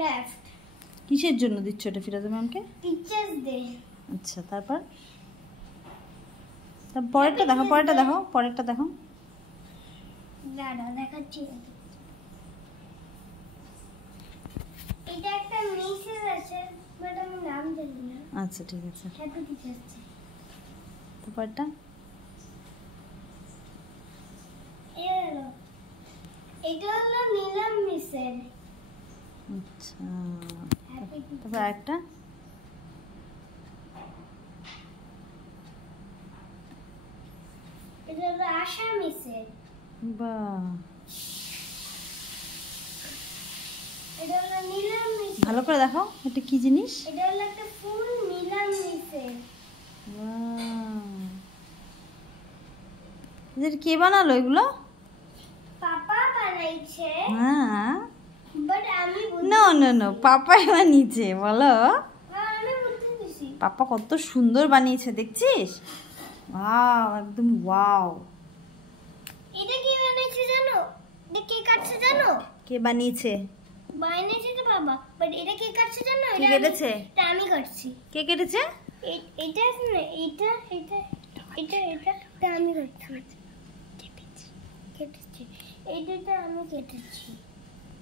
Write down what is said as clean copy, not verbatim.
Craft. কিসের জন্য দিচ্ছ এটা ফিরোজা ম্যামকে? Teachers day. আচ্ছা, তারপর পরেরটা দেখো, পরেরটা দেখো, পরেরটা দেখো। দাঁড়া দেখাচ্ছি। এটা একটা মেসেজ আছে, বাট আমি নাম জানি না। আচ্ছা ঠিক আছে, হ্যাপি টিচার্স ডে। তারপরটা এটা হলো নীলম মিসের। আচ্ছা, হ্যাপি তারপর আরেকটা। এটা হলো আশা মিসের। বাহ, এটা হলো নীলম মিসের। ভালো করে দেখো এটা কি জিনিস। এটা হলো একটা ফুল নীলম মিসের। এদের কে বানালো এগুলো? পাপা বানাইছে। হ্যাঁ, বাট আমি নো নো নো, পাপাই বানিয়েছে বলো। আমি বুঝতে দিছি। পাপা কত সুন্দর বানিয়েছে দেখছিস? ওয়াও, একদম ওয়াও। এটা কি বানাইছে জানো? এটা কে কাটছে জানো? কে বানিয়েছে? বানিয়েছে তো বাবা, বাট এটা কে কাটছে জানো? কে কেটেছে? এটা আমি কাটছি। কে কেটেছে? এটা আছে না, এটা এটা এটা এটা এটা আমি কাটছি। কেটেছি। এইটা আমি কেটেছি।